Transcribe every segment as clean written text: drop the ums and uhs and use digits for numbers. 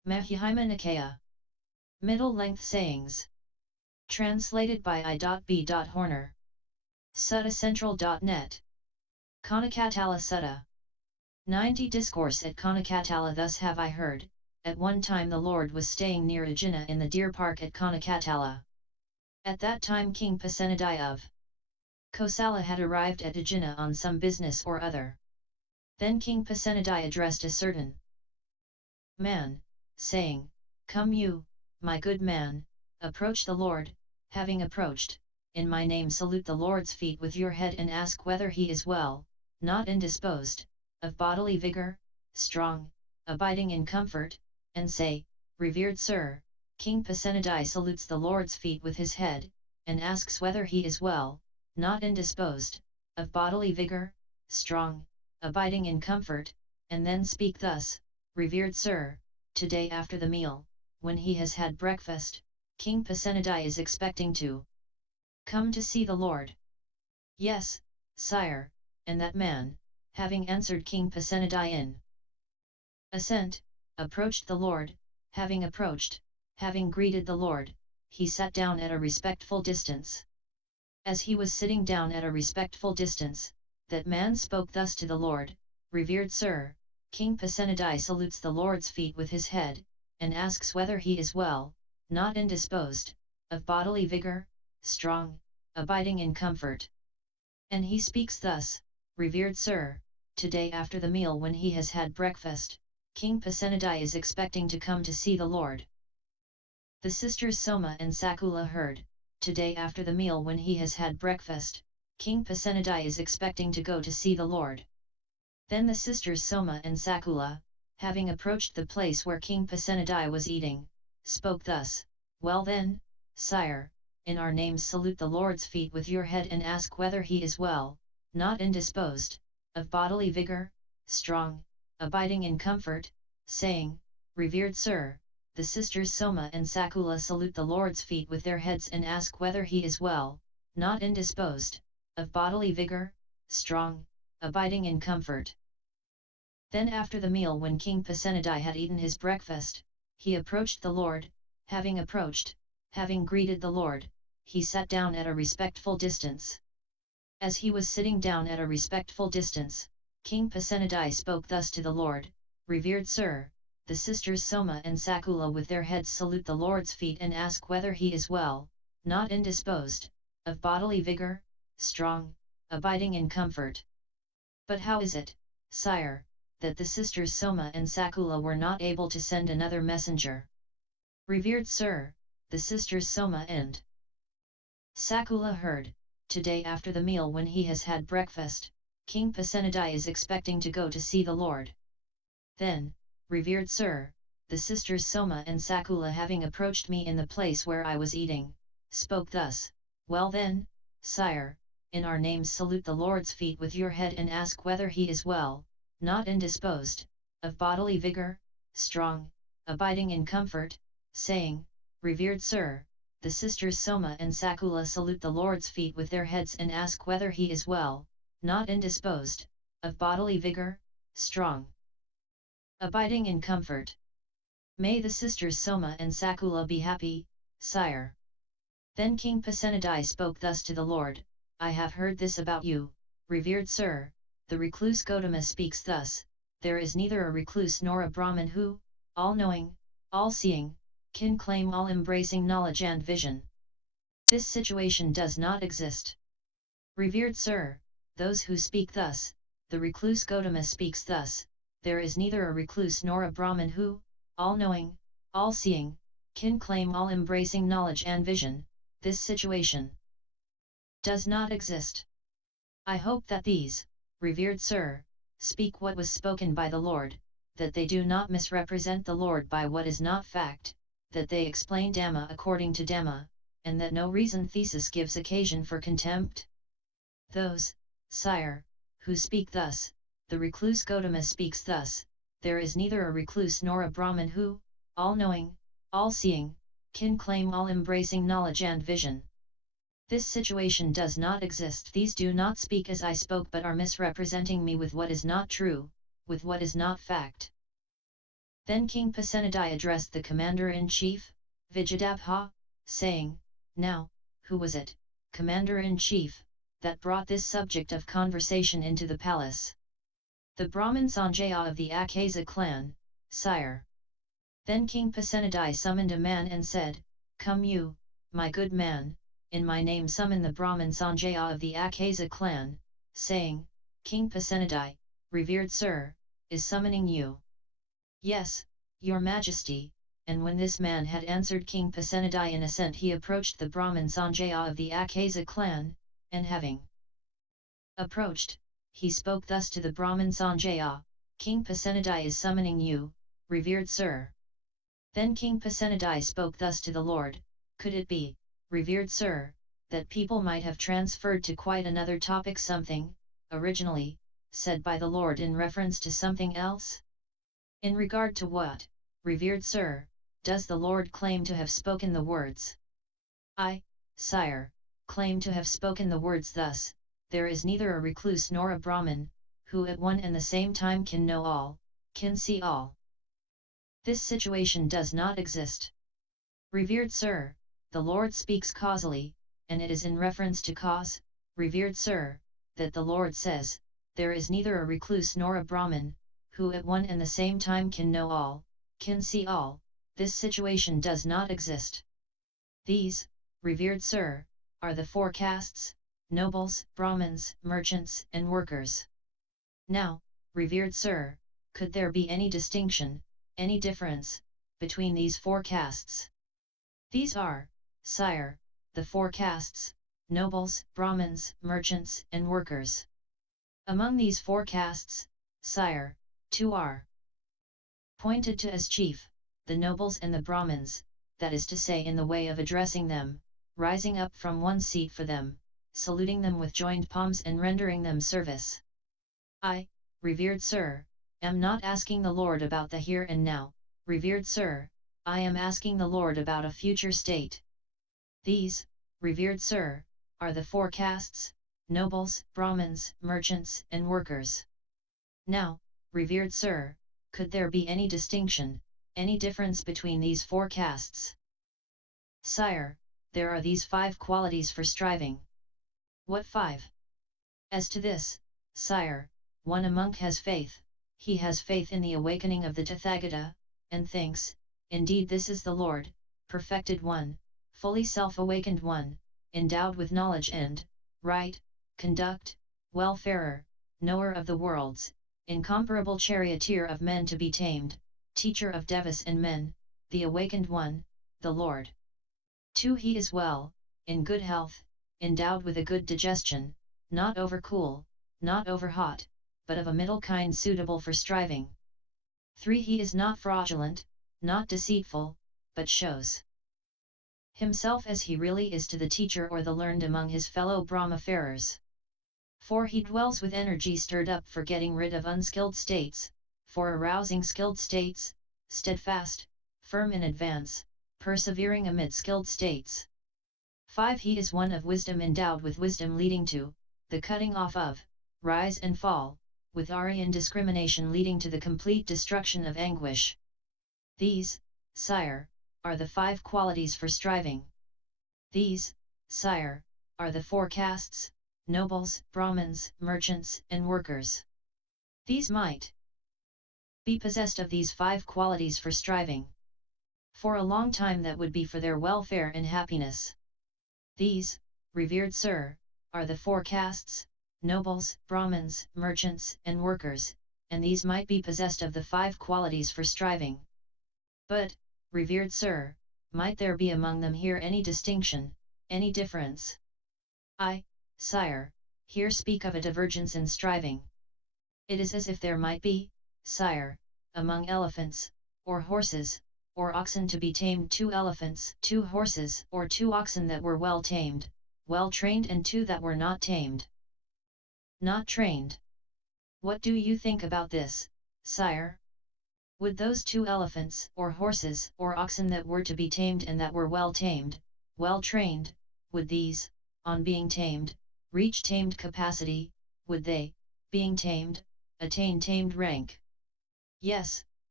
Majjhima Nikaya. Middle-length sayings. Translated by I.B.Horner. Suttacentral.net. Kannakatthala Sutta. 90 Discourse at Kannakatthala. Thus have I heard, at one time the Lord was staying near Ujjina in the deer park at Kannakatthala. At that time King Pasenadi of Kosala had arrived at Ujjina on some business or other. Then King Pasenadi addressed a certain man, saying, "Come you, my good man, approach the Lord. Having approached, in my name salute the Lord's feet with your head and ask whether he is well, not indisposed, of bodily vigor, strong, abiding in comfort, and say, Revered Sir, King Pasenadi salutes the Lord's feet with his head, and asks whether he is well, not indisposed, of bodily vigor, strong, abiding in comfort, and then speak thus, Revered Sir, today after the meal, when he has had breakfast, King Pasenadi is expecting to come to see the Lord." "Yes, sire," and that man, having answered King Pasenadi in assent, approached the Lord. Having approached, having greeted the Lord, he sat down at a respectful distance. As he was sitting down at a respectful distance, that man spoke thus to the Lord, "Revered Sir, King Pasenadi salutes the Lord's feet with his head, and asks whether he is well, not indisposed, of bodily vigor, strong, abiding in comfort." And he speaks thus, "Revered Sir, today after the meal when he has had breakfast, King Pasenadi is expecting to come to see the Lord." The sisters Soma and Sakula heard, "Today after the meal when he has had breakfast, King Pasenadi is expecting to go to see the Lord." Then the sisters Soma and Sakula, having approached the place where King Pasenadi was eating, spoke thus, "Well then, sire, in our names salute the Lord's feet with your head and ask whether he is well, not indisposed, of bodily vigor, strong, abiding in comfort, saying, Revered Sir, the sisters Soma and Sakula salute the Lord's feet with their heads and ask whether he is well, not indisposed, of bodily vigor, strong, abiding in comfort." Then after the meal when King Pasenadi had eaten his breakfast, he approached the Lord. Having approached, having greeted the Lord, he sat down at a respectful distance. As he was sitting down at a respectful distance, King Pasenadi spoke thus to the Lord, "Revered Sir, the sisters Soma and Sakula with their heads salute the Lord's feet and ask whether he is well, not indisposed, of bodily vigor, strong, abiding in comfort." "But how is it, sire, that the sisters Soma and Sakula were not able to send another messenger?" "Revered Sir, the sisters Soma and Sakula heard, today after the meal when he has had breakfast, King Pasenadi is expecting to go to see the Lord." Then, "Revered Sir, the sisters Soma and Sakula having approached me in the place where I was eating, spoke thus, Well then, sire, in our names salute the Lord's feet with your head and ask whether he is well, not indisposed, of bodily vigor, strong, abiding in comfort, saying, Revered Sir, the sisters Soma and Sakula salute the Lord's feet with their heads and ask whether he is well, not indisposed, of bodily vigor, strong, abiding in comfort. May the sisters Soma and Sakula be happy, sire." Then King Pasenadi spoke thus to the Lord, "I have heard this about you, revered sir." The recluse Gotama speaks thus, "There is neither a recluse nor a brahman who, all-knowing, all-seeing, can claim all-embracing knowledge and vision. This situation does not exist." Revered sir, those who speak thus, the recluse Gotama speaks thus, "There is neither a recluse nor a brahman who, all-knowing, all-seeing, can claim all-embracing knowledge and vision. This situation does not exist. I hope that these, revered sir, speak what was spoken by the Lord, that they do not misrepresent the Lord by what is not fact, that they explain Dhamma according to Dhamma, and that no reason thesis gives occasion for contempt." Those, sire, who speak thus, the recluse Gotama speaks thus, "There is neither a recluse nor a brahman who, all-knowing, all-seeing, can claim all-embracing knowledge and vision. This situation does not exist. These do not speak as I spoke but are misrepresenting me with what is not true, with what is not fact." Then King Pasenadi addressed the commander-in-chief, Vijayadabha, saying, "Now, who was it, commander-in-chief, that brought this subject of conversation into the palace?" "The Brahman Sanjaya of the Akasa clan, sire." Then King Pasenadi summoned a man and said, "Come you, my good man, in my name summon the Brahman Sanjaya of the Akasa clan," saying, "King Pasenadi, revered sir, is summoning you." "Yes, your majesty." And when this man had answered King Pasenadi in assent, he approached the Brahman Sanjaya of the Akasa clan, and having approached, he spoke thus to the Brahman Sanjaya, "King Pasenadi is summoning you, revered sir." Then King Pasenadi spoke thus to the Lord, "Could it be, revered sir, that people might have transferred to quite another topic something, originally, said by the Lord in reference to something else? In regard to what, revered sir, does the Lord claim to have spoken the words?" "I, sire, claim to have spoken the words thus: there is neither a recluse nor a brahman, who at one and the same time can know all, can see all. This situation does not exist. Revered sir, the Lord speaks causally, and it is in reference to cause, revered sir, that the Lord says, there is neither a recluse nor a brahman, who at one and the same time can know all, can see all. This situation does not exist. These, revered sir, are the four castes: nobles, brahmins, merchants, and workers. Now, revered sir, could there be any distinction, any difference, between these four castes? These are, sire, the four castes: nobles, brahmins, merchants, and workers. Among these four castes, sire, two are pointed to as chief, the nobles and the brahmins, that is to say in the way of addressing them, rising up from one seat for them, saluting them with joined palms and rendering them service. I, revered sir, am not asking the Lord about the here and now, revered sir, I am asking the Lord about a future state. These, revered sir, are the four castes: nobles, brahmins, merchants, and workers. Now, revered sir, could there be any distinction, any difference between these four castes? Sire, there are these 5 qualities for striving. What 5? As to this, sire, when a monk has faith, he has faith in the awakening of the Tathagata, and thinks, indeed this is the Lord, perfected one, fully self-awakened one, endowed with knowledge and right conduct, welfarer, knower of the worlds, incomparable charioteer of men to be tamed, teacher of devas and men, the awakened one, the Lord. 2. He is well, in good health, endowed with a good digestion, not over cool, not over hot, but of a middle kind suitable for striving. 3. He is not fraudulent, not deceitful, but shows himself as he really is to the teacher or the learned among his fellow Brahmafarers. 4. He dwells with energy stirred up for getting rid of unskilled states, for arousing skilled states, steadfast, firm in advance, persevering amid skilled states. 5. He is one of wisdom, endowed with wisdom leading to the cutting off of rise and fall, with Aryan discrimination leading to the complete destruction of anguish. These, sire, are the 5 qualities for striving. These, sire, are the 4 castes: nobles, brahmins, merchants, and workers. These might be possessed of these 5 qualities for striving. For a long time that would be for their welfare and happiness. These, revered sir, are the 4 castes: nobles, brahmins, merchants, and workers, and these might be possessed of the 5 qualities for striving. But, revered sir, might there be among them here any distinction, any difference? I, sire, here speak of a divergence in striving. It is as if there might be, sire, among elephants, or horses, or oxen to be tamed 2 elephants, 2 horses, or 2 oxen that were well tamed, well trained, and 2 that were not tamed, not trained. What do you think about this, sire? Would those 2 elephants, or horses, or oxen that were to be tamed and that were well tamed, well trained, would these, on being tamed, reach tamed capacity? Would they, being tamed, attain tamed rank? Yes,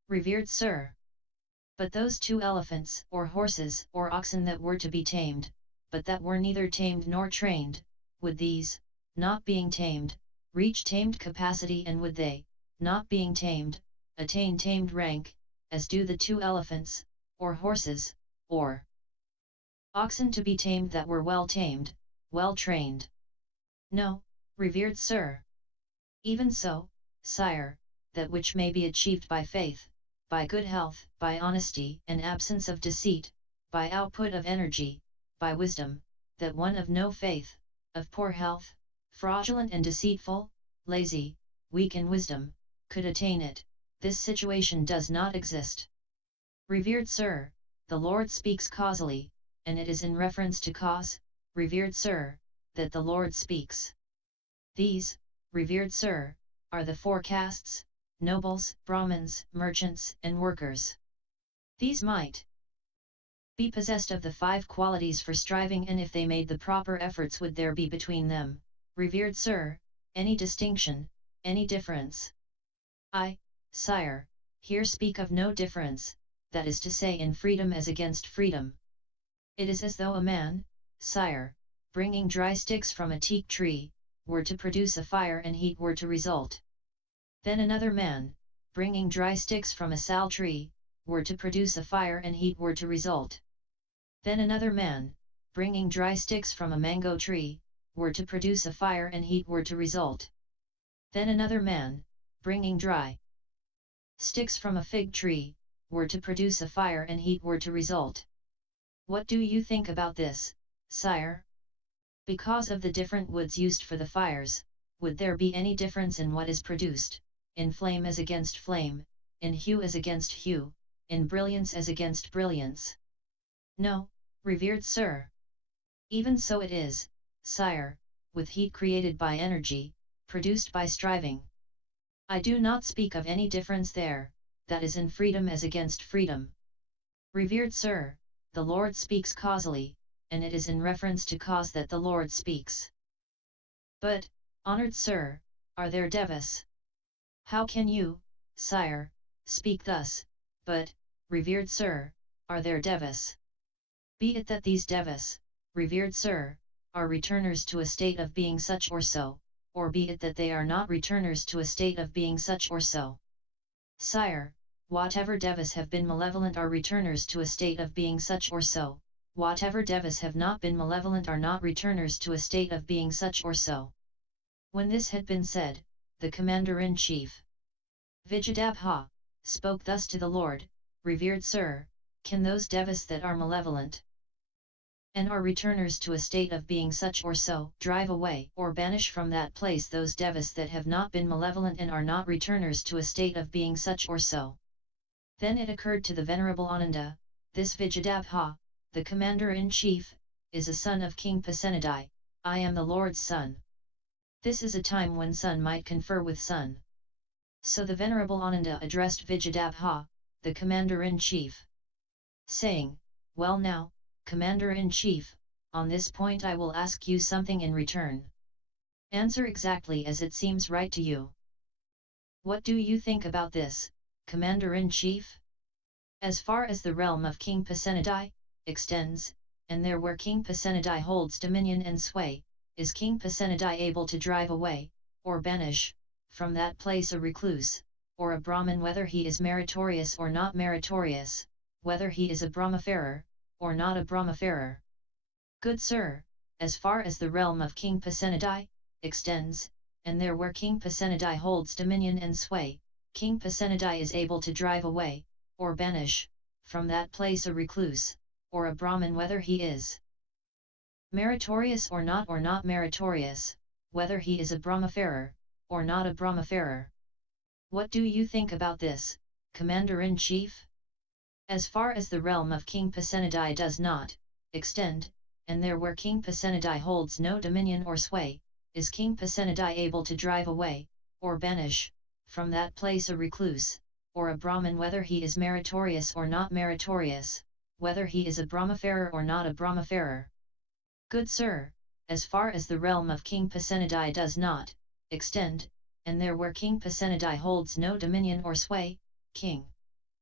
Revered sir. But those 2 elephants, or horses, or oxen that were to be tamed, but that were neither tamed nor trained, would these, not being tamed, reach tamed capacity, and would they, not being tamed, attain tamed rank, as do the 2 elephants, or horses, or oxen to be tamed that were well tamed, well trained? No, revered sir. Even so, sire, that which may be achieved by faith, by good health, by honesty and absence of deceit, by output of energy, by wisdom, that one of no faith, of poor health, fraudulent and deceitful, lazy, weak in wisdom, could attain it, this situation does not exist. Revered sir, the Lord speaks causally, and it is in reference to cause, revered sir, that the Lord speaks. These, revered sir, are the 4 castes, nobles, Brahmins, merchants, and workers. These might be possessed of the 5 qualities for striving, and if they made the proper efforts, would there be between them, revered sir, any distinction, any difference? I, sire, here speak of no difference, that is to say in freedom as against freedom. It is as though a man, sire, bringing dry sticks from a teak tree, were to produce a fire and heat were to result. Then another man, bringing dry sticks from a sal tree, were to produce a fire and heat were to result. Then another man, bringing dry sticks from a mango tree, were to produce a fire and heat were to result. Then another man, bringing dry sticks from a fig tree, were to produce a fire and heat were to result. What do you think about this, sire? Because of the different woods used for the fires, would there be any difference in what is produced, in flame as against flame, in hue as against hue, in brilliance as against brilliance? No, revered sir. Even so it is, sire, with heat created by energy, produced by striving. I do not speak of any difference there, that is in freedom as against freedom. Revered sir, the Lord speaks causally, and it is in reference to cause that the Lord speaks. But, honored sir, are there devas? How can you, sire, speak thus? But, revered sir, are there devas? Be it that these devas, revered sir, are returners to a state of being such or so, or be it that they are not returners to a state of being such or so. Sire, whatever devas have been malevolent are returners to a state of being such or so, whatever devas have not been malevolent are not returners to a state of being such or so. When this had been said, the commander-in-chief, Vijayadabha, spoke thus to the Lord, revered sir, can those devas that are malevolent and are returners to a state of being such or so, drive away or banish from that place those devas that have not been malevolent and are not returners to a state of being such or so? Then it occurred to the Venerable Ananda, this Vijayadabha, the commander-in-chief, is a son of King Pasenadi, I am the Lord's son. This is a time when son might confer with son. So the Venerable Ananda addressed Vijayadabha, the commander-in-chief, saying, well now, Commander-in-Chief, on this point I will ask you something in return. Answer exactly as it seems right to you. What do you think about this, Commander-in-Chief? As far as the realm of King Pasenadi extends, and there where King Pasenadi holds dominion and sway, is King Pasenadi able to drive away, or banish, from that place a recluse, or a brahman, whether he is meritorious or not meritorious, whether he is a brahmafarer, or not a brahmafarer? Good sir, as far as the realm of King Pasenadi extends, and there where King Pasenadi holds dominion and sway, King Pasenadi is able to drive away, or banish, from that place a recluse, or a brahman, whether he is meritorious or not meritorious, whether he is a brahmafarer, or not a brahmafarer. What do you think about this, Commander-in-Chief? As far as the realm of King Pasenadi does not extend, and there where King Pasenadi holds no dominion or sway, is King Pasenadi able to drive away, or banish, from that place a recluse, or a brahman, whether he is meritorious or not meritorious, whether he is a brahmafarer or not a brahmafarer? Good sir, as far as the realm of King Pasenadi does not extend, and there where King Pasenadi holds no dominion or sway, King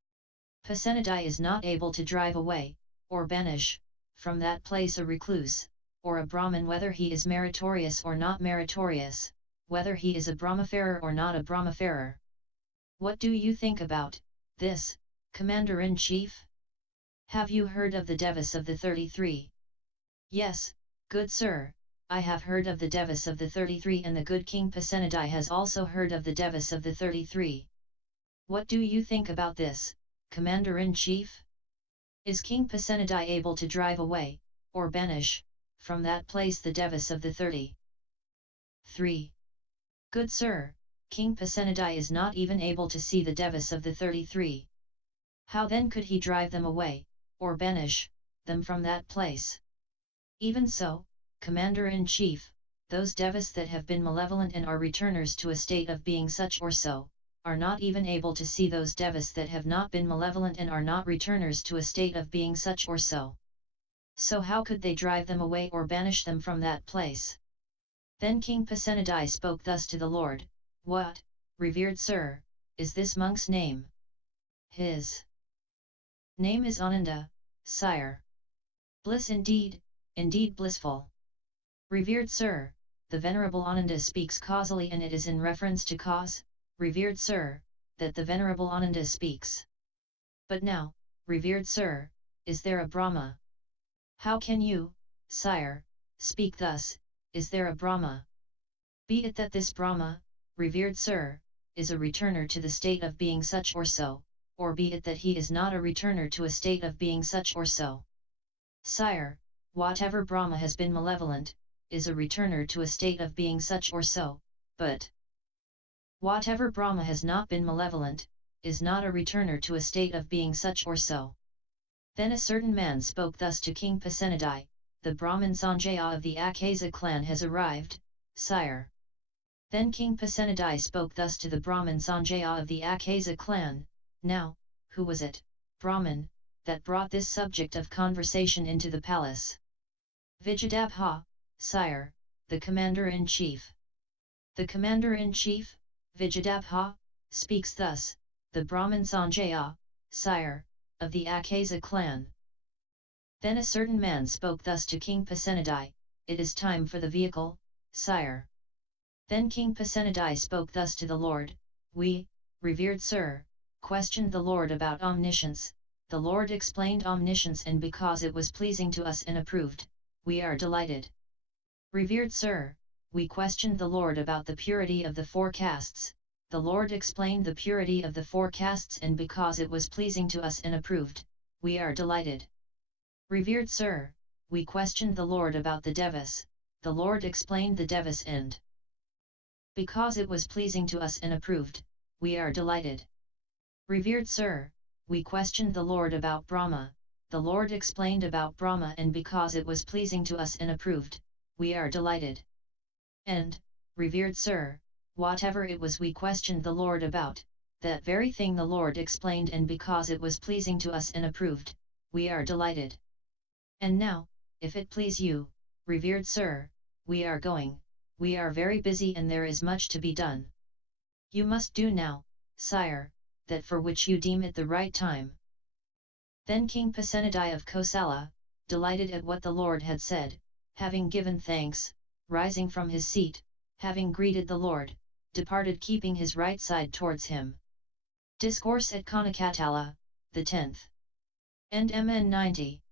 Pasenadi is not able to drive away, or banish, from that place a recluse, or a brahman, whether he is meritorious or not meritorious, whether he is a brahmafarer or not a brahmafarer. What do you think about this, Commander-in-Chief? Have you heard of the Devis of the 33? Yes, good sir, I have heard of the Devis of the 33, and the good King Pasenadi has also heard of the Devis of the 33. What do you think about this, Commander-in-Chief? Is King Pasenadi able to drive away, or banish, from that place the Devis of the 33? Good sir, King Pasenadi is not even able to see the Devis of the 33. How then could he drive them away, or banish them from that place? Even so, Commander-in-Chief, those Devis that have been malevolent and are returners to a state of being such or so, are not even able to see those Devis that have not been malevolent and are not returners to a state of being such or so. So how could they drive them away or banish them from that place? Then King Pasenadi spoke thus to the Lord, What, revered sir, is this monk's name? His name is Ananda, sire. Bliss indeed, indeed blissful. Revered sir, the Venerable Ananda speaks causally, and it is in reference to cause, revered sir, that the Venerable Ananda speaks. But now, revered sir, is there a Brahma? How can you, sire, speak thus, is there a Brahma? Be it that this Brahma, revered sir, is a returner to the state of being such or so, or be it that he is not a returner to a state of being such or so. Sire, whatever Brahma has been malevolent, is a returner to a state of being such or so, but whatever Brahma has not been malevolent, is not a returner to a state of being such or so. Then a certain man spoke thus to King Pasenadi, the Brahman Sanjaya of the Akasa clan has arrived, sire. Then King Pasenadi spoke thus to the Brahman Sanjaya of the Akasa clan, Now, who was it, Brahman, that brought this subject of conversation into the palace? Vijayadabha, sire, the Commander-in-Chief. The Commander-in-Chief, Vijayadabha, speaks thus, the Brahman Sanjaya, sire, of the Akasa clan. Then a certain man spoke thus to King Pasenadi, It is time for the vehicle, sire. Then King Pasenadi spoke thus to the Lord, We, revered sir, questioned the Lord about omniscience. The Lord explained omniscience, and because it was pleasing to us and approved, we are delighted. Revered sir, we questioned the Lord about the purity of the four castes. The Lord explained the purity of the four castes, and because it was pleasing to us and approved, we are delighted. Revered sir, we questioned the Lord about the Devis. The Lord explained the Devis, and because it was pleasing to us and approved, we are delighted. Revered sir, we questioned the Lord about Brahma. The Lord explained about Brahma, and because it was pleasing to us and approved, we are delighted. And, revered sir, whatever it was we questioned the Lord about, that very thing the Lord explained, and because it was pleasing to us and approved, we are delighted. And now, if it please you, revered sir, we are going. We are very busy and there is much to be done. You must do now, sire, that for which you deem it the right time. Then King Pasenadi of Kosala, delighted at what the Lord had said, having given thanks, rising from his seat, having greeted the Lord, departed keeping his right side towards him. Discourse at Kannakatthala, the 10th. End MN 90.